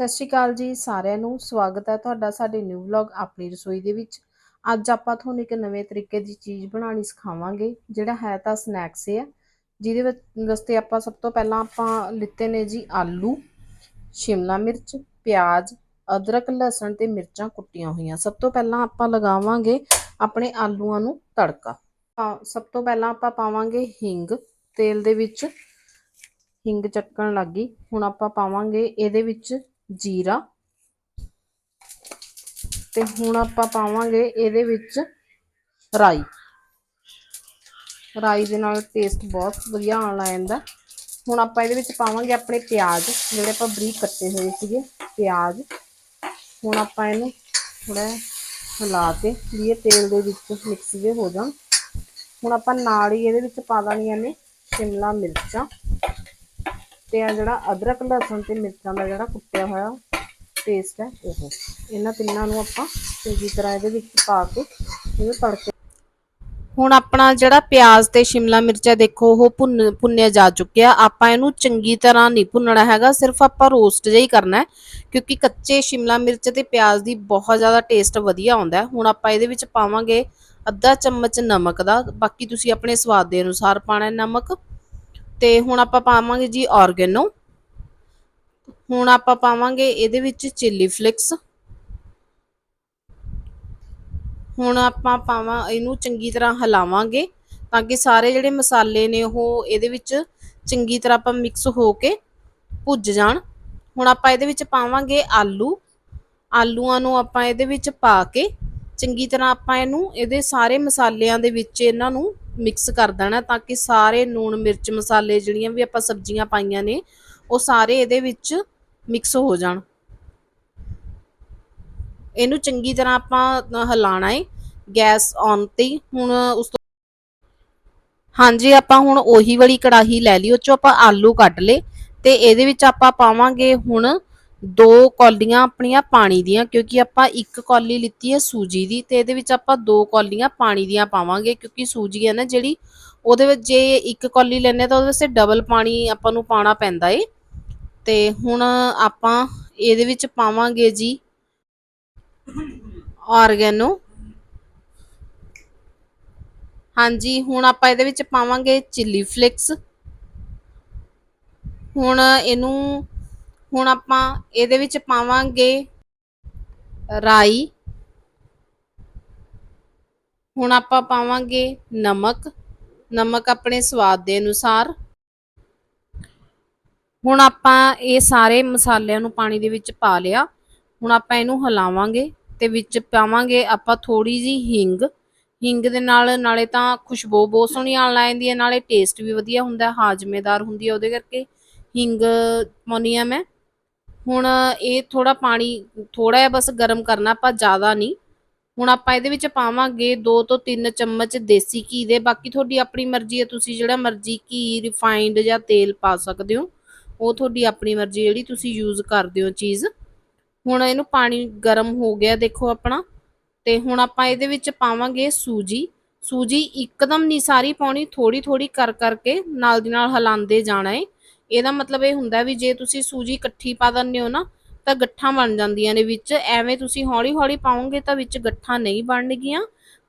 ਸਤਿ ਸ਼੍ਰੀ ਅਕਾਲ ਜੀ, ਸਾਰਿਆਂ ਨੂੰ ਸਵਾਗਤ ਹੈ ਤੁਹਾਡਾ ਸਾਡੇ ਨਿਊ ਵਲੌਗ ਆਪਣੀ ਰਸੋਈ ਦੇ ਵਿੱਚ। ਅੱਜ ਆਪਾਂ ਤੁਹਾਨੂੰ ਇੱਕ ਨਵੇਂ ਤਰੀਕੇ ਦੀ ਚੀਜ਼ ਬਣਾਉਣੀ ਸਿਖਾਵਾਂਗੇ, ਜਿਹੜਾ ਹੈ ਤਾਂ ਸਨੈਕਸ ਹੈ ਜਿਹਦੇ ਵਿੱਚ ਵਾਸਤੇ ਆਪਾਂ ਸਭ ਤੋਂ ਪਹਿਲਾਂ ਆਪਾਂ ਲਿੱਤੇ ਨੇ ਜੀ ਆਲੂ, ਸ਼ਿਮਲਾ ਮਿਰਚ, ਪਿਆਜ਼, ਅਦਰਕ, ਲਸਣ ਤੇ ਮਿਰਚਾਂ ਕੁੱਟੀਆਂ ਹੋਈਆਂ। ਸਭ ਤੋਂ ਪਹਿਲਾਂ ਆਪਾਂ ਲਗਾਵਾਂਗੇ ਆਪਣੇ ਆਲੂਆਂ ਨੂੰ ਤੜਕਾ। ਪਾ- ਸਭ ਤੋਂ ਪਹਿਲਾਂ ਆਪਾਂ ਪਾਵਾਂਗੇ ਹਿੰਗ, ਤੇਲ ਦੇ ਵਿੱਚ ਹਿੰਗ ਚੱਕਣ ਲੱਗੀ ਹੁਣ ਆਪਾਂ ਪਾਵਾਂਗੇ ਇਹਦੇ ਵਿੱਚ ਜੀਰਾ। ਤੇ ਹੁਣ ਆਪਾਂ ਪਾਵਾਂਗੇ ਇਹਦੇ ਵਿੱਚ ਰਾਈ। ਰਾਈ ਦੇ ਨਾਲ ਟੇਸਟ ਬਹੁਤ ਵਧੀਆ ਆਉਣ ਲੱਗ ਜਾਂਦਾ। ਹੁਣ ਆਪਾਂ ਇਹਦੇ ਵਿੱਚ ਪਾਵਾਂਗੇ ਆਪਣੇ ਪਿਆਜ਼, ਜਿਹੜੇ ਆਪਾਂ ਬਰੀਕ ਕੱਟੇ ਹੋਏ ਸੀਗੇ, ਪਿਆਜ਼। ਹੁਣ ਆਪਾਂ ਇਹਨੂੰ ਥੋੜਾ ਹਿਲਾ ਕੇ ਵੀ ਇਹ ਤੇਲ ਦੇ ਵਿੱਚ ਮਿਕਸ ਜੇ ਹੋ ਜਾਣ। ਹੁਣ ਆਪਾਂ ਨਾਲ ਹੀ ਇਹਦੇ ਵਿੱਚ ਪਾ ਦੇਣੀਆਂ ਨੇ ਸ਼ਿਮਲਾ ਮਿਰਚਾਂ। ਤੇ ਆ ਜਿਹੜਾ ਅਦਰਕ, ਲਸਣ ਤੇ ਮਿਰਚਾਂ ਦਾ ਜਿਹੜਾ ਕੁੱਟਿਆ ਹੋਇਆ ਪੇਸਟ ਹੈ ਉਹ ਇਹਨਾਂ ਤਿੰਨਾਂ ਨੂੰ ਆਪਾਂ ਚੰਗੀ ਤਰ੍ਹਾਂ ਇਹਦੇ ਵਿੱਚ ਪਾ ਕੇ ਇਹਨੂੰ ਤੜਕੇ ਹੁਣ ਆਪਣਾ ਜਿਹੜਾ ਪਿਆਜ਼ ਤੇ ਸ਼ਿਮਲਾ ਮਿਰਚ ਹੈ, ਦੇਖੋ ਉਹ ਭੁੰਨ, ਭੁੰਨਿਆ ਜਾ ਚੁੱਕਿਆ। ਆਪਾਂ ਇਹਨੂੰ ਚੰਗੀ ਤਰ੍ਹਾਂ ਨਹੀਂ ਭੁੰਨਣਾ ਹੈਗਾ, ਸਿਰਫ ਆਪਾਂ ਰੋਸਟ ਜਿਹਾ ਹੀ ਕਰਨਾ ਕਿਉਂਕਿ ਕੱਚੇ ਸ਼ਿਮਲਾ ਮਿਰਚ ਤੇ ਪਿਆਜ਼ ਦੀ ਬਹੁਤ ਜ਼ਿਆਦਾ ਟੇਸਟ ਵਧੀਆ ਆਉਂਦਾ ਹੁਣ ਆਪਾਂ ਇਹਦੇ ਵਿੱਚ ਪਾਵਾਂਗੇ ਅੱਧਾ ਚਮਚ ਨਮਕ ਦਾ। ਬਾਕੀ ਤੁਸੀਂ ਆਪਣੇ ਸਵਾਦ ਦੇ ਅਨੁਸਾਰ ਪਾਣਾ ਨਮਕ। ਤੇ ਹੁਣ ਆਪਾਂ ਪਾਵਾਂਗੇ ਜੀ ਆਰਗੈਨੋ ਹੁਣ ਆਪਾਂ ਪਾਵਾਂਗੇ ਇਹਦੇ ਵਿੱਚ ਚਿੱਲੀ ਫਲਿਕਸ। ਹੁਣ ਆਪਾਂ ਪਾਵਾਂ ਇਹਨੂੰ ਚੰਗੀ ਤਰ੍ਹਾਂ ਹਿਲਾਵਾਂਗੇ ਤਾਂ ਕਿ ਸਾਰੇ ਜਿਹੜੇ ਮਸਾਲੇ ਨੇ ਉਹ ਇਹਦੇ ਵਿੱਚ ਚੰਗੀ ਤਰ੍ਹਾਂ ਆਪਾਂ ਮਿਕਸ ਹੋ ਕੇ ਭੁੱਜ ਜਾਣ। ਹੁਣ ਆਪਾਂ ਇਹਦੇ ਵਿੱਚ ਪਾਵਾਂਗੇ ਆਲੂ। ਆਲੂਆਂ ਨੂੰ ਆਪਾਂ ਇਹਦੇ ਵਿੱਚ ਪਾ ਕੇ ਚੰਗੀ ਤਰ੍ਹਾਂ ਆਪਾਂ ਇਹਨੂੰ ਇਹਦੇ ਸਾਰੇ ਮਸਾਲਿਆਂ ਦੇ ਵਿੱਚ ਇਹਨਾਂ ਨੂੰ ਮਿਕਸ ਕਰ ਦੇਣਾ ਤਾਂ ਕਿ ਸਾਰੇ ਨੂਣ ਮਿਰਚ ਮਸਾਲੇ ਜਿਹੜੀਆਂ ਵੀ ਆਪਾਂ ਸਬਜ਼ੀਆਂ ਪਾਈਆਂ ਨੇ, ਉਹ ਸਾਰੇ ਇਹਦੇ ਵਿੱਚ ਮਿਕਸ ਹੋ ਜਾਣ। ਇਹਨੂੰ ਚੰਗੀ ਤਰ੍ਹਾਂ ਆਪਾਂ ਹਿਲਾਣਾ ਹੈ ਗੈਸ ਔਨ ਤੇ ਹੁਣ ਉਸ ਤੋਂ ਹਾਂਜੀ, ਆਪਾਂ ਹੁਣ ਉਹੀ ਵਾਲੀ ਕੜਾਹੀ ਲੈ ਲਈ, ਉਹ ਚੋਂ ਆਪਾਂ ਆਲੂ ਕੱਢ ਲਏ ਤੇ ਇਹਦੇ ਵਿੱਚ ਆਪਾਂ ਪਾਵਾਂਗੇ ਹੁਣ ਦੋ ਕੌਲੀਆਂ ਆਪਣੀਆਂ ਪਾਣੀ ਦੀਆਂ, ਕਿਉਂਕਿ ਆਪਾਂ ਇੱਕ ਕੌਲੀ ਲਿੱਤੀ ਹੈ ਸੂਜੀ ਦੀ ਤੇ ਇਹਦੇ ਵਿੱਚ ਆਪਾਂ ਦੋ ਕੌਲੀਆਂ ਪਾਣੀ ਦੀਆਂ ਪਾਵਾਂਗੇ, ਕਿਉਂਕਿ ਸੂਜੀ ਹੈ ਨਾ ਜਿਹੜੀ, ਉਹਦੇ ਵਿੱਚ ਜੇ ਇੱਕ ਕੌਲੀ ਲੈਣੇ ਤਾਂ ਉਹਦੇ ਵਾਸਤੇ ਡਬਲ ਪਾਣੀ ਆਪਾਂ ਨੂੰ ਪਾਣਾ ਪੈਂਦਾ ਏ। ਤੇ ਹੁਣ ਆਪਾਂ ਇਹਦੇ ਵਿੱਚ ਪਾਵਾਂਗੇ ਜੀ ਆਰਗੈਨੋ ਹਾਂਜੀ, ਹੁਣ ਆਪਾਂ ਇਹਦੇ ਵਿੱਚ ਪਾਵਾਂਗੇ ਚਿੱਲੀ ਫਲੇਕਸ ਹੁਣ ਇਹਨੂੰ ਹੁਣ ਆਪਾਂ ਇਹਦੇ ਵਿੱਚ ਪਾਵਾਂਗੇ ਰਾਈ। ਹੁਣ ਆਪਾਂ ਪਾਵਾਂਗੇ ਨਮਕ। ਨਮਕ ਆਪਣੇ ਸਵਾਦ ਦੇ ਅਨੁਸਾਰ। ਹੁਣ ਆਪਾਂ ਇਹ ਸਾਰੇ ਮਸਾਲਿਆਂ ਨੂੰ ਪਾਣੀ ਦੇ ਵਿੱਚ ਪਾ ਲਿਆ। ਹੁਣ ਆਪਾਂ ਇਹਨੂੰ ਹਿਲਾਵਾਂਗੇ ਤੇ ਵਿੱਚ ਪਾਵਾਂਗੇ ਆਪਾਂ ਥੋੜੀ ਜੀ ਹਿੰਗ। ਹਿੰਗ ਦੇ ਨਾਲ ਨਾਲੇ ਤਾਂ ਖੁਸ਼ਬੂ ਬਹੁਤ ਸੋਹਣੀ ਆਉਣ ਲੱਗ ਜਾਂਦੀ ਹੈ, ਨਾਲੇ ਟੇਸਟ ਵੀ ਵਧੀਆ ਹੁੰਦਾ, ਹਾਜ਼ਮੇਦਾਰ ਹੁੰਦੀ ਹੈ ਉਹਦੇ ਕਰਕੇ। ਹਿੰਗ ਪਾਉਣੀ ਆ ਮੈਂ। ਹੁਣ ਇਹ ਥੋੜਾ ਪਾਣੀ ਥੋੜਾ ਜਿਹਾ ਬਸ ਗਰਮ ਕਰਨਾ ਆਪਾਂ ਜ਼ਿਆਦਾ ਨਹੀਂ। ਹੁਣ ਆਪਾਂ ਇਹਦੇ ਵਿੱਚ ਪਾਵਾਂਗੇ 2 ਤੋਂ 3 ਚਮਚ ਦੇਸੀ ਘੀ ਦੇ। ਬਾਕੀ ਤੁਹਾਡੀ ਆਪਣੀ ਮਰਜ਼ੀ ਹੈ, ਤੁਸੀਂ ਜਿਹੜਾ ਮਰਜ਼ੀ ਘੀ ਰਿਫਾਈਨਡ ਜਾਂ ਤੇਲ ਪਾ ਸਕਦੇ ਹੋ। ਉਹ ਤੁਹਾਡੀ ਆਪਣੀ ਮਰਜ਼ੀ ਜਿਹੜੀ ਤੁਸੀਂ ਯੂਜ਼ ਕਰਦੇ ਹੋ ਚੀਜ਼। ਹੁਣ ਇਹਨੂੰ ਪਾਣੀ ਗਰਮ ਹੋ ਗਿਆ, ਦੇਖੋ ਆਪਣਾ। ਤੇ ਹੁਣ ਆਪਾਂ ਇਹਦੇ ਵਿੱਚ ਪਾਵਾਂਗੇ ਸੂਜੀ। ਸੂਜੀ ਇੱਕਦਮ ਨਹੀਂ ਸਾਰੀ ਪਾਉਣੀ ਥੋੜੀ ਥੋੜੀ ਕਰ ਕਰਕੇ ਨਾਲ ਦੀ ਨਾਲ ਹਿਲਾਉਂਦੇ ਜਾਣਾ ਹੈ ਇਹਦਾ ਮਤਲਬ ਇਹ ਹੁੰਦਾ ਵੀ ਜੇ ਤੁਸੀਂ ਸੂਜੀ ਇਕੱਠੀ ਪਾ ਦਿੰਦੇ ਹੋ ਨਾ, ਤਾਂ ਗੱਠਾਂ ਬਣ ਜਾਂਦੀਆਂ ਨੇ ਵਿੱਚ। ਐਵੇਂ ਤੁਸੀਂ ਹੌਲੀ ਹੌਲੀ ਪਾਓਗੇ ਤਾਂ ਵਿੱਚ ਗੱਠਾਂ ਨਹੀਂ ਬਣਨਗੀਆਂ।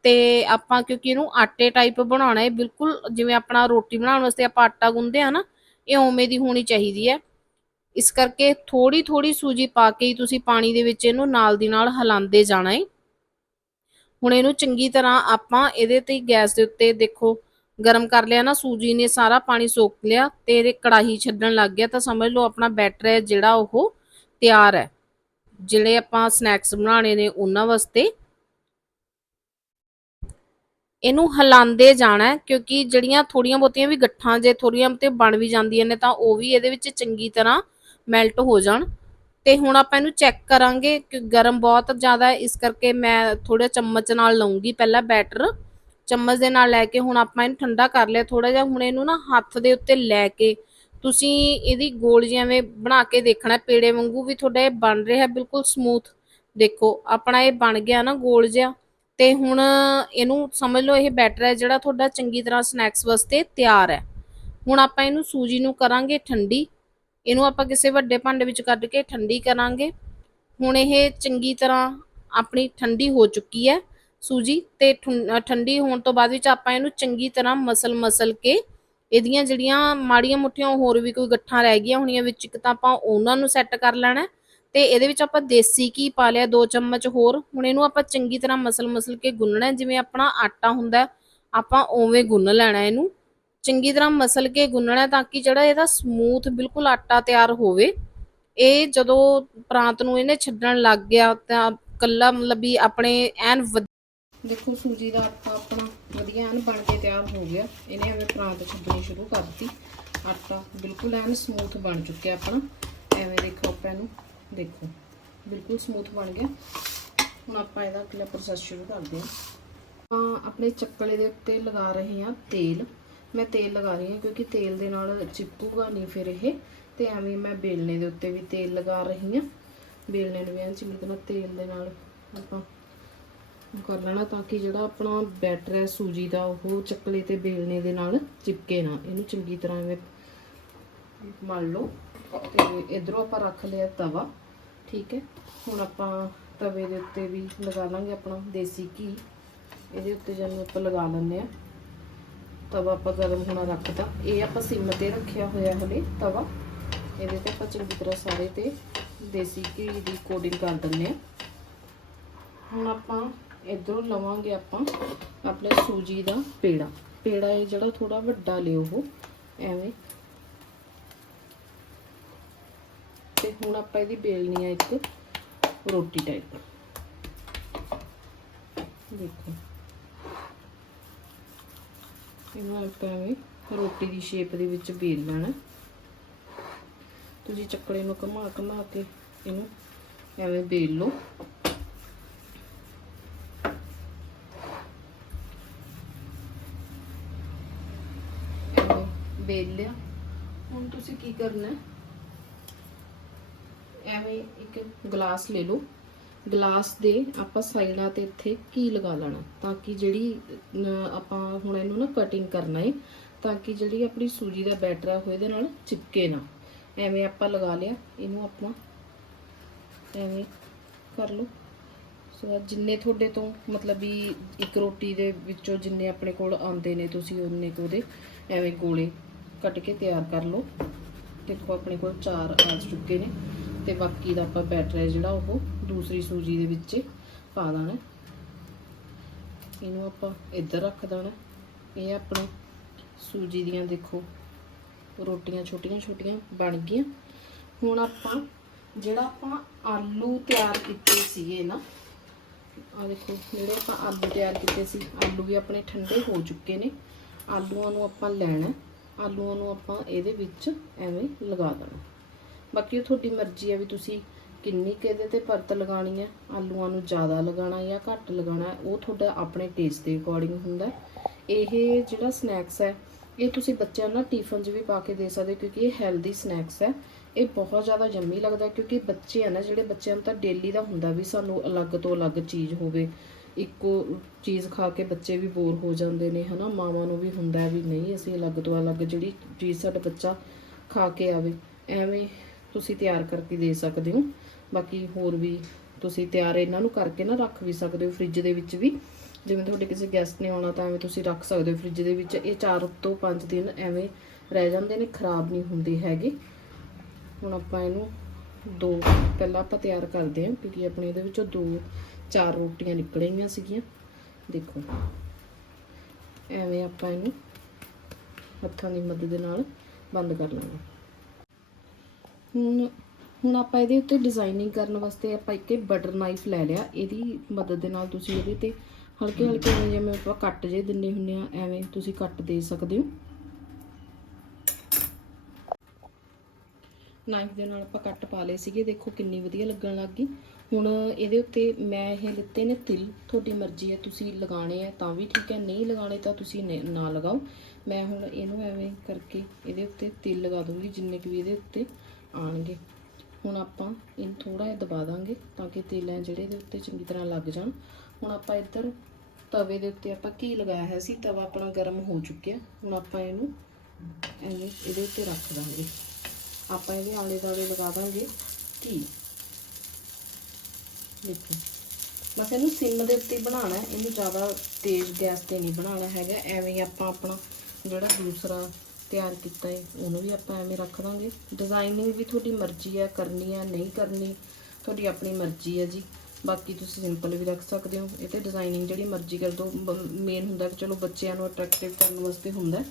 ਤੇ ਆਪਾਂ ਕਿਉਂਕਿ ਇਹਨੂੰ ਆਟੇ ਟਾਈਪ ਬਣਾਉਣਾ ਹੈ ਬਿਲਕੁਲ ਜਿਵੇਂ ਆਪਣਾ ਰੋਟੀ ਬਣਾਉਣ ਵਾਸਤੇ ਆਪਾਂ ਆਟਾ ਗੁੰਦੇ ਆ ਨਾ, ਇਹ ਉਵੇਂ ਦੀ ਹੋਣੀ ਚਾਹੀਦੀ ਹੈ। ਇਸ ਕਰਕੇ ਥੋੜੀ ਥੋੜੀ ਸੂਜੀ ਪਾ ਕੇ ਹੀ ਤੁਸੀਂ ਪਾਣੀ ਦੇ ਵਿੱਚ ਇਹਨੂੰ ਨਾਲ ਦੀ ਨਾਲ ਹਿਲਾਉਂਦੇ ਜਾਣਾ ਹੈ ਹੁਣ ਇਹਨੂੰ ਚੰਗੀ ਤਰ੍ਹਾਂ ਆਪਾਂ ਇਹਦੇ ਤੇ ਗੈਸ ਦੇ ਉੱਤੇ ਦੇਖੋ ਗਰਮ ਕਰ ਲਿਆ ਨਾ, ਸੂਜੀ ਨੇ ਸਾਰਾ ਪਾਣੀ ਸੋਖ ਲਿਆ ਤੇ ਇਹਦੇ ਕੜਾਹੀ ਛੱਡਣ ਲੱਗ ਗਿਆ। ਤਾਂ ਸਮਝ ਲਓ ਆਪਣਾ ਬੈਟਰ ਹੈ ਜਿਹੜਾ ਉਹ ਤਿਆਰ ਹੈ। ਜਿਹੜੇ ਆਪਾਂ ਸਨੈਕਸ ਬਣਾਉਣੇ ਨੇ ਉਹਨਾਂ ਵਾਸਤੇ। ਇਹਨੂੰ ਹਿਲਾਉਂਦੇ ਜਾਣਾ ਕਿਉਂਕਿ ਜਿਹੜੀਆਂ ਥੋੜੀਆਂ ਬਹੁਤੀਆਂ ਵੀ ਗੱਠਾਂ ਜੇ ਥੋੜੀਆਂ ਤੇ ਬਣ ਵੀ ਜਾਂਦੀਆਂ ਨੇ, ਤਾਂ ਉਹ ਵੀ ਇਹਦੇ ਵਿੱਚ ਚੰਗੀ ਤਰ੍ਹਾਂ ਮੈਲਟ ਹੋ ਜਾਣ। ਤੇ ਹੁਣ ਆਪਾਂ ਇਹਨੂੰ ਚੈੱਕ ਕਰਾਂਗੇ ਕਿ ਗਰਮ ਬਹੁਤ ਜ਼ਿਆਦਾ ਹੈ। ਇਸ ਕਰਕੇ ਮੈਂ ਥੋੜਾ ਚਮਚ ਨਾਲ ਲਵਾਂਗੀ ਪਹਿਲਾਂ ਬੈਟਰ। ਚਮਚ ਦੇ ਨਾਲ ਲੈ ਕੇ ਹੁਣ ਆਪਾਂ ਇਹਨੂੰ ਠੰਡਾ ਕਰ ਲਿਆ। ਥੋੜਾ ਜਿਹਾ ਹੁਣ ਇਹਨੂੰ ਨਾ ਹੱਥ ਦੇ ਉੱਤੇ ਲੈ ਕੇ ਤੁਸੀਂ ਇਹਦੀ ਗੋਲ ਜਿਵੇਂ ਬਣਾ ਕੇ ਦੇਖਣਾ। ਪੇੜੇ ਵਾਂਗੂ ਵੀ ਤੁਹਾਡਾ ਇਹ ਬਣ ਰਿਹਾ, ਬਿਲਕੁਲ ਸਮੂਥ ਦੇਖੋ, ਆਪਣਾ ਇਹ ਬਣ ਗਿਆ ਨਾ ਗੋਲ ਜਿਹਾ। ਤੇ ਹੁਣ ਇਹਨੂੰ ਸਮਝ ਲਓ, ਇਹ ਬੈਟਰ ਹੈ, ਜਿਹੜਾ ਤੁਹਾਡਾ ਚੰਗੀ ਤਰ੍ਹਾਂ ਸਨੈਕਸ ਵਾਸਤੇ ਤਿਆਰ ਹੈ। ਹੁਣ ਆਪਾਂ ਇਹਨੂੰ ਸੂਜੀ ਨੂੰ ਕਰਾਂਗੇ ਠੰਡੀ। ਇਹਨੂੰ ਆਪਾਂ ਕਿਸੇ ਵੱਡੇ ਭਾਂਡੇ ਵਿੱਚ ਕੱਢ ਕੇ ਠੰਡੀ ਕਰਾਂਗੇ। ਹੁਣ ਇਹ ਚੰਗੀ ਤਰ੍ਹਾਂ ਆਪਣੀ ਠੰਡੀ ਹੋ ਚੁੱਕੀ ਹੈ। ਸੂਜੀ ਤੇ ਠੁੰ- ਠੰਡੀ ਹੋਣ ਤੋਂ ਬਾਅਦ ਵਿੱਚ ਆਪਾਂ ਇਹਨੂੰ ਚੰਗੀ ਤਰ੍ਹਾਂ ਮਸਲ ਮਸਲ ਕੇ ਇਹਦੀਆਂ ਜਿਹੜੀਆਂ ਮਾੜੀਆਂ ਮੁੱਠੀਆਂ ਹੋਰ ਵੀ ਕੋਈ ਗੱਠਾਂ ਰਹਿ ਗਈਆਂ ਹੋਣੀਆਂ ਵਿੱਚ, ਇੱਕ ਤਾਂ ਆਪਾਂ ਉਹਨਾਂ ਨੂੰ ਸੈੱਟ ਕਰ ਲੈਣਾ ਹੈ ਤੇ ਇਹਦੇ ਵਿੱਚ ਆਪਾਂ ਦੇਸੀ ਘੀ ਪਾ ਲਿਆ 2 ਚਮਚ ਹੋਰ। ਹੁਣ ਇਹਨੂੰ ਆਪਾਂ ਚੰਗੀ ਤਰ੍ਹਾਂ ਮਸਲ ਮਸਲ ਕੇ ਗੁੰਨਣਾ, ਜਿਵੇਂ ਆਪਣਾ ਆਟਾ ਹੁੰਦਾ, ਆਪਾਂ ਉਵੇਂ ਗੁੰਨ ਲੈਣਾ ਇਹਨੂੰ। ਚੰਗੀ ਤਰ੍ਹਾਂ ਮਸਲ ਕੇ ਗੁੰਨਣਾ ਤਾਂ ਕਿ ਜਿਹੜਾ ਇਹਦਾ ਸਮੂਥ ਬਿਲਕੁਲ ਆਟਾ ਤਿਆਰ ਹੋਵੇ। ਇਹ ਜਦੋਂ ਪ੍ਰਾਂਤ ਨੂੰ ਇਹਨੇ ਛੱਡਣ ਲੱਗ ਗਿਆ ਤਾਂ ਕੱਲਾ ਮਤਲਬ ਵੀ ਆਪਣੇ ਐਨ ਵਧ- ਦੇਖੋ ਸੂਜੀ ਦਾ ਆਟਾ ਆਪਣਾ ਵਧੀਆ ਐਨ ਬਣ ਕੇ ਤਿਆਰ ਹੋ ਗਿਆ। ਇਹਨੇ ਐਵੇਂ ਪ੍ਰਾਂਤ ਛੱਡਣੀ ਸ਼ੁਰੂ ਕਰ ਦਿੱਤੀ ਆਟਾ ਬਿਲਕੁਲ ਐਨ ਸਮੂਥ ਬਣ ਚੁੱਕਿਆ ਆਪਣਾ। ਐਵੇਂ ਦੇਖੋ ਆਪਾਂ ਇਹਨੂੰ, ਦੇਖੋ, ਬਿਲਕੁਲ ਸਮੂਥ ਬਣ ਗਿਆ। ਹੁਣ ਆਪਾਂ ਇਹਦਾ ਅਗਲਾ ਪ੍ਰੋਸੈਸ ਸ਼ੁਰੂ ਕਰਦੇ ਹਾਂ। ਆਪਾਂ ਆਪਣੇ ਚੱਕਲੇ ਦੇ ਉੱਤੇ ਲਗਾ ਰਹੇ ਹਾਂ ਤੇਲ। ਮੈਂ ਤੇਲ ਲਗਾ ਰਹੀ ਹਾਂ ਕਿਉਂਕਿ ਤੇਲ ਦੇ ਨਾਲ ਚਿਪਕੂਗਾ ਨਹੀਂ ਫਿਰ ਇਹ। ਤੇ ਐਵੇਂ ਮੈਂ ਬੇਲਣੇ ਦੇ ਉੱਤੇ ਵੀ ਤੇਲ ਲਗਾ ਰਹੀ ਹਾਂ। ਬੇਲਣੇ ਨੂੰ ਵੀ ਐਨ ਚੰਗੀ ਤਰ੍ਹਾਂ ਤੇਲ ਦੇ ਨਾਲ ਆਪਾਂ ਕਰ ਲੈਣਾ ਤਾਂ ਕਿ ਜਿਹੜਾ ਆਪਣਾ ਬੈਟਰ ਹੈ ਸੂਜੀ ਦਾ, ਉਹ ਚੱਕਲੇ ਤੇ ਬੇਲਣੇ ਦੇ ਨਾਲ ਚਿਪਕੇ ਨਾ। ਇਹਨੂੰ ਚੰਗੀ ਤਰ੍ਹਾਂ ਐਵੇਂ ਮਲ ਲਓ ਤੇ ਇਧਰੋਂ ਆਪਾਂ ਰੱਖ ਲਿਆ ਤਵਾ, ਠੀਕ ਹੈ? ਹੁਣ ਆਪਾਂ ਤਵੇ ਦੇ ਉੱਤੇ ਵੀ ਲਗਾ ਲਾਂਗੇ ਆਪਣਾ ਦੇਸੀ ਘੀ। ਇਹਦੇ ਉੱਤੇ ਜਦੋਂ ਆਪਾਂ ਲਗਾ ਲੈਂਦੇ ਆ ਤਵਾ ਆਪਾਂ ਗਰਮ ਹੋਣਾ ਰੱਖਤਾ। ਇਹ ਆਪਾਂ ਸਿਮ ਤੇ ਰੱਖਿਆ ਹੋਇਆ ਹਲੇ ਤਵਾ। ਇਹਦੇ ਤੇ ਆਪਾਂ ਚੰਗੀ ਤਰ੍ਹਾਂ ਸਾਰੇ ਤੇ ਦੇਸੀ ਘੀ ਦੀ ਕੋਡਿੰਗ ਕਰ ਦਿੰਦੇ ਆ ਹੁਣ ਆਪਾਂ ਇਧਰੋਂ ਲਵਾਂਗੇ ਆਪਾਂ ਆਪਣੇ ਸੂਜੀ ਦਾ ਪੇੜਾ। ਪੇੜਾ ਇਹ ਜਿਹੜਾ ਥੋੜਾ ਵੱਡਾ ਲਿਓ ਉਹ, ਐਵੇਂ। ਤੇ ਹੁਣ ਆਪਾਂ ਇਹਦੀ ਬੇਲਣੀ ਆ ਇੱਕ ਰੋਟੀ ਟਾਈਪ ਦੇਖੋ। ਇਹਨੂੰ ਆਪਾਂ ਐਵੇਂ ਰੋਟੀ ਦੀ ਸ਼ੇਪ ਦੇ ਵਿੱਚ ਬੇਲ ਲੈਣਾ। ਤੁਸੀਂ ਚੱਕੜੇ ਨੂੰ ਘੁਮਾ ਘੁਮਾ ਕੇ ਇਹਨੂੰ ਐਵੇਂ ਬੇਲ ਲਓ। ਐਵੇਂ ਲਿਆ। ਹੁਣ ਤੁਸੀਂ ਕੀ ਕਰਨਾ ਹੈ? ਐਵੇਂ ਇੱਕ ਗਲਾਸ ਲੈ ਲਓ। ਗਲਾਸ ਦੇ ਆਪਾਂ ਸਾਈਡਾਂ ਤੇ ਇੱਥੇ ਕੀ ਲਗਾ ਲੈਣਾ ਤਾਂ ਕਿ ਜਿਹੜੀ ਆਪਾਂ ਹੁਣ ਇਹਨੂੰ ਨਾ ਕਟਿੰਗ ਕਰਨਾ ਹੈ, ਤਾਂ ਕਿ ਜਿਹੜੀ ਆਪਣੀ ਸੂਜੀ ਦਾ ਬੈਟਰ ਹੈ ਉਹ ਇਹਦੇ ਨਾਲ ਚਿਪਕੇ ਨਾ। ਐਵੇਂ ਆਪਾਂ ਲਗਾ ਲਿਆ। ਇਹਨੂੰ ਆਪਾਂ ਐਵੇਂ ਕਰ ਲਓ। ਸੋ ਜਿੰਨੇ ਤੁਹਾਡੇ ਤੋਂ ਮਤਲਬ ਵੀ ਇੱਕ ਰੋਟੀ ਦੇ ਵਿੱਚੋਂ ਜਿੰਨੇ ਆਪਣੇ ਕੋਲ ਆਉਂਦੇ ਨੇ ਤੁਸੀਂ, ਉਹਨੇ ਕੁ ਉਹਦੇ ਐਵੇਂ ਗੋਲੇ ਕੱਟ ਕੇ ਤਿਆਰ ਕਰ ਲਓ। ਦੇਖੋ ਆਪਣੇ ਕੋਲ ਚਾਰ ਆ ਚੁੱਕੇ ਨੇ ਤੇ ਬਾਕੀ ਦਾ ਆਪਾਂ ਬੈਟਰ ਹੈ ਜਿਹੜਾ ਉਹ ਦੂਸਰੀ ਸੂਜੀ ਦੇ ਵਿੱਚ ਪਾ ਦੇਣਾ। ਇਹਨੂੰ ਆਪਾਂ ਇੱਧਰ ਰੱਖ ਦੇਣਾ। ਇਹ ਆਪਣੀ ਸੂਜੀ ਦੀਆਂ ਦੇਖੋ ਰੋਟੀਆਂ ਛੋਟੀਆਂ ਛੋਟੀਆਂ ਬਣ ਗਈਆਂ। ਹੁਣ ਆਪਾਂ ਜਿਹੜਾ ਆਪਾਂ ਆਲੂ ਤਿਆਰ ਕੀਤੇ ਸੀਗੇ ਨਾ ਆ ਦੇਖੋ ਜਿਹੜੇ ਆਪਾਂ ਆਲੂ ਤਿਆਰ ਕੀਤੇ ਸੀ, ਆਲੂ ਵੀ ਆਪਣੇ ਠੰਡੇ ਹੋ ਚੁੱਕੇ ਨੇ। ਆਲੂਆਂ ਨੂੰ ਆਪਾਂ ਲੈਣਾ। ਆਲੂਆਂ ਨੂੰ ਆਪਾਂ ਇਹਦੇ ਵਿੱਚ ਐਵੇਂ ਲਗਾ ਦੇਣਾ। ਬਾਕੀ ਉਹ ਤੁਹਾਡੀ ਮਰਜ਼ੀ ਹੈ ਵੀ ਤੁਸੀਂ ਕਿੰਨੀ ਕੁ ਇਹਦੇ ਤੇ ਪਰਤ ਲਗਾਣੀ ਹੈ ਆਲੂਆਂ ਨੂੰ ਜ਼ਿਆਦਾ ਲਗਾਣਾ ਜਾਂ ਘੱਟ ਲਗਾਣਾ ਉਹ ਤੁਹਾਡਾ ਆਪਣੇ ਟੇਸਟ ਦੇ ਅਕੋਰਡਿੰਗ ਹੁੰਦਾ। ਇਹ ਜਿਹੜਾ ਸਨੈਕਸ ਹੈ, ਇਹ ਤੁਸੀਂ ਬੱਚਿਆਂ ਨੂੰ ਨਾ ਟਿਫਨ 'ਚ ਵੀ ਪਾ ਕੇ ਦੇ ਸਕਦੇ ਹੋ ਕਿਉਂਕਿ ਇਹ ਹੈਲਦੀ ਸਨੈਕਸ ਹੈ। ਇਹ ਬਹੁਤ ਜ਼ਿਆਦਾ ਯੰਮੀ ਲੱਗਦਾ ਕਿਉਂਕਿ ਬੱਚੇ ਆ ਨਾ, ਜਿਹੜੇ ਬੱਚਿਆਂ ਨੂੰ ਤਾਂ ਡੇਲੀ ਦਾ ਹੁੰਦਾ ਵੀ ਸਾਨੂੰ ਅਲੱਗ ਤੋਂ ਅਲੱਗ ਚੀਜ਼ ਹੋਵੇ। ਇੱਕੋ ਚੀਜ਼ ਖਾ ਕੇ ਬੱਚੇ ਵੀ ਬੋਰ ਹੋ ਜਾਂਦੇ ਨੇ, ਹਨਾ? ਮਾਵਾਂ ਨੂੰ ਵੀ ਹੁੰਦਾ ਵੀ ਨਹੀਂ, ਅਸੀਂ ਅਲੱਗ ਤੋਂ ਅਲੱਗ ਜਿਹੜੀ ਚੀਜ਼ ਸਾਡਾ ਬੱਚਾ ਖਾ ਕੇ ਆਵੇ। ਐਵੇਂ ਤੁਸੀਂ ਤਿਆਰ ਕਰਕੇ ਦੇ ਸਕਦੇ ਹੋ। ਬਾਕੀ ਹੋਰ ਵੀ ਤੁਸੀਂ ਤਿਆਰ ਇਹਨਾਂ ਨੂੰ ਕਰਕੇ ਨਾ ਰੱਖ ਵੀ ਸਕਦੇ ਹੋ ਫ੍ਰਿਜ ਦੇ ਵਿੱਚ ਵੀ। ਜਿਵੇਂ ਤੁਹਾਡੇ ਕਿਸੇ ਗੈਸਟ ਨੇ ਆਉਣਾ ਤਾਂ ਐਵੇਂ ਤੁਸੀਂ ਰੱਖ ਸਕਦੇ ਹੋ ਫ੍ਰਿਜ ਦੇ ਵਿੱਚ। ਇਹ 4 ਤੋਂ 5 ਦਿਨ ਐਵੇਂ ਰਹਿ ਜਾਂਦੇ ਨੇ, ਖਰਾਬ ਨਹੀਂ ਹੁੰਦੇ ਹੈਗੇ। ਹੁਣ ਆਪਾਂ ਇਹਨੂੰ ਦੋ ਪਹਿਲਾਂ ਆਪਾਂ ਤਿਆਰ ਕਰਦੇ ਹਾਂ, ਕਿਉਂਕਿ ਆਪਣੇ ਇਹਦੇ ਵਿੱਚੋਂ ਦੋ, ਚਾਰ ਰੋਟੀਆਂ ਨਿਕਲਣੀਆਂ ਸੀਗੀਆਂ। ਦੇਖੋ, ਐਵੇਂ ਆਪਾਂ ਇਹਨੂੰ ਹੱਥਾਂ ਦੀ ਮਦਦ ਦੇ ਨਾਲ ਬੰਦ ਕਰ ਲੈਣਾ ਹੁਣ ਹੁਣ ਆਪਾਂ ਇਹਦੇ ਉੱਤੇ ਡਿਜ਼ਾਈਨਿੰਗ ਕਰਨ ਵਾਸਤੇ ਆਪਾਂ ਇੱਕ ਬਟਰ ਨਾਈਫ ਲੈ ਲਿਆ। ਇਹਦੀ ਮਦਦ ਦੇ ਨਾਲ ਤੁਸੀਂ ਇਹਦੇ ਤੇ ਹਲਕੇ ਹਲਕੇ ਜਿਵੇਂ ਆਪਾਂ ਕੱਟ ਜੇ ਦਿੰਨੇ ਹੁੰਨੇ ਆ ਐਵੇਂ ਤੁਸੀਂ ਕੱਟ ਦੇ ਸਕਦੇ ਹੋ। ਨਾਈਫ ਦੇ ਨਾਲ ਆਪਾਂ ਕੱਟ ਪਾ ਲਏ ਸੀਗੇ, ਦੇਖੋ ਕਿੰਨੀ ਵਧੀਆ ਲੱਗਣ ਲੱਗ ਗਈ। ਹੁਣ ਇਹਦੇ ਉੱਤੇ ਮੈਂ ਇਹ ਲਿੱਤੇ ਨੇ ਤਿਲ, ਤੁਹਾਡੀ ਮਰਜ਼ੀ ਹੈ, ਤੁਸੀਂ ਲਗਾਣੇ ਆ ਤਾਂ ਵੀ ਠੀਕ ਹੈ, ਨਹੀਂ ਲਗਾਣੇ ਤਾਂ ਤੁਸੀਂ ਨੇ- ਨਾ ਲਗਾਓ। ਮੈਂ ਹੁਣ ਇਹਨੂੰ ਐਵੇਂ ਕਰਕੇ ਇਹਦੇ ਉੱਤੇ ਤਿਲ ਲਗਾ ਦੂੰਗੀ, ਜਿੰਨੇ ਕੁ ਵੀ ਇਹਦੇ ਉੱਤੇ ਆਣਗੇ ਹੁਣ ਆਪਾਂ ਇਹਨੂੰ ਥੋੜਾ ਜਿਹਾ ਦਬਾ ਦਾਂਗੇ ਤਾਂ ਕਿ ਤਿਲ ਹੈ ਜਿਹੜੇ ਇਹਦੇ ਉੱਤੇ ਚੰਗੀ ਤਰ੍ਹਾਂ ਲੱਗ ਜਾਣ। ਹੁਣ ਆਪਾਂ ਇੱਧਰ ਤਵੇ ਦੇ ਉੱਤੇ ਆਪਾਂ ਘੀ ਲਗਾਇਆ ਹੋਇਆ ਸੀ? ਤਵਾ ਆਪਣਾ ਗਰਮ ਹੋ ਚੁੱਕਿਆ। ਹੁਣ ਆਪਾਂ ਇਹਨੂੰ ਐਵੇਂ ਇਹਦੇ ਉੱਤੇ ਰੱਖ ਦਾਂਗੇ। ਆਪਾਂ ਇਹਦੇ ਆਲੇ ਦਾਲੇ ਲਗਾ ਦਾਂਗੇ ਘੀ। ਦੇਖੋ। ਬਸ ਇਹਨੂੰ ਸਿਮ ਦੇ ਉੱਤੇ ਬਣਾਉਣਾ ਇਹਨੂੰ ਜ਼ਿਆਦਾ ਤੇਜ਼ ਗੈਸ ਤੇ ਨਹੀਂ ਬਣਾਉਣਾ ਹੈਗਾ। ਐਵੇਂ ਹੀ ਆਪਾਂ ਆਪਣਾ ਜਿਹੜਾ ਦੂਸਰਾ ਤਿਆਰ ਕੀਤਾ ਹੈ, ਉਹਨੂੰ ਵੀ ਆਪਾਂ ਐਵੇਂ ਰੱਖ ਦਾਂਗੇ। ਡਿਜ਼ਾਈਨਿੰਗ ਵੀ ਤੁਹਾਡੀ ਮਰਜ਼ੀ ਹੈ, ਕਰਨੀ ਹੈ, ਨਹੀਂ ਕਰਨੀ, ਤੁਹਾਡੀ ਆਪਣੀ ਮਰਜ਼ੀ ਹੈ ਜੀ। ਬਾਕੀ ਤੁਸੀਂ ਸਿੰਪਲ ਵੀ ਰੱਖ ਸਕਦੇ ਹੋ। ਇਹ ਤੇ ਡਿਜ਼ਾਈਨਿੰਗ ਜਿਹੜੀ ਮਰਜ਼ੀ ਕਰ ਦੋ। ਮੇਨ ਹੁੰਦਾ ਕਿ ਚਲੋ ਬੱਚਿਆਂ ਨੂੰ ਅਟਰੈਕਟਿਵ ਕਰਨ ਵਾਸਤੇ ਹੁੰਦਾ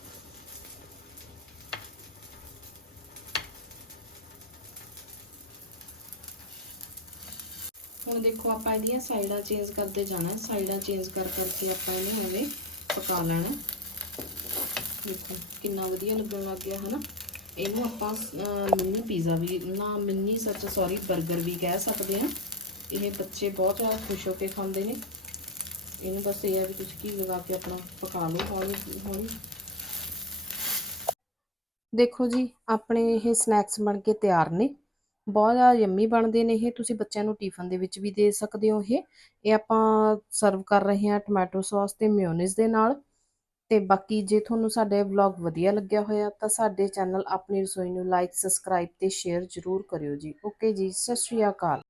ਹੁਣ ਦੇਖੋ ਆਪਾਂ ਇਹਦੀਆਂ ਸਾਈਡਾਂ ਚੇਂਜ ਕਰਦੇ ਜਾਣਾ, ਸਾਈਡਾਂ ਚੇਂਜ ਕਰ ਕਰਕੇ ਆਪਾਂ ਇਹਨੂੰ ਐਵੇਂ ਪਕਾ ਲੈਣਾ। ਦੇਖੋ ਕਿੰਨਾ ਵਧੀਆ ਲੱਗਣ ਲੱਗ ਗਿਆ, ਹਨਾ? ਇਹਨੂੰ ਆਪਾਂ ਮਿੰਨੀ ਪੀਜ਼ਾ ਵੀ, ਨਾ ਮਿੰਨੀ ਸੱਚ ਸੌਰੀ 버ਗਰ ਵੀ ਕਹਿ ਸਕਦੇ ਆ ਇਹ ਬੱਚੇ ਬਹੁਤ ਜ਼ਿਆਦਾ ਖੁਸ਼ ਹੋ ਕੇ ਖਾਂਦੇ ਨੇ। ਇਹਨੂੰ ਬਸ ਇਹ ਆ ਵੀ ਤੁਸੀਂ ਘੀ ਲਗਾ ਕੇ ਆਪਣਾ ਪਕਾ ਲਓ, ਹੌਲੀ ਹੌਲੀ। ਦੇਖੋ ਜੀ, ਆਪਣੇ ਇਹ ਸਨੈਕਸ ਬਣ ਕੇ ਤਿਆਰ ਨੇ। ਬਹੁਤ ਜ਼ਿਆਦਾ ਯੰਮੀ ਬਣਦੇ ਨੇ ਇਹ, ਤੁਸੀਂ ਬੱਚਿਆਂ ਨੂੰ ਟਿਫਨ ਦੇ ਵਿੱਚ ਵੀ ਦੇ ਸਕਦੇ ਹੋ ਇਹ। ਇਹ ਆਪਾਂ ਸਰਵ ਕਰ ਰਹੇ ਹਾਂ ਟੋਮੈਟੋ ਸੌਸ ਤੇ ਮਿਓਨੀਜ਼ ਦੇ ਨਾਲ। ਤੇ ਬਾਕੀ ਜੇ ਤੁਹਾਨੂੰ ਸਾਡੇ ਵਲੌਗ ਵਧੀਆ ਲੱਗਿਆ ਹੋਇਆ ਤਾਂ ਸਾਡੇ ਚੈਨਲ ਆਪਣੀ ਰਸੋਈ ਨੂੰ ਲਾਈਕ, ਸਬਸਕ੍ਰਾਈਬ ਤੇ ਸ਼ੇਅਰ ਜ਼ਰੂਰ ਕਰਿਓ ਜੀ। ਓਕੇ ਜੀ, ਸਤਿ ਸ਼੍ਰੀ ਅਕਾਲ।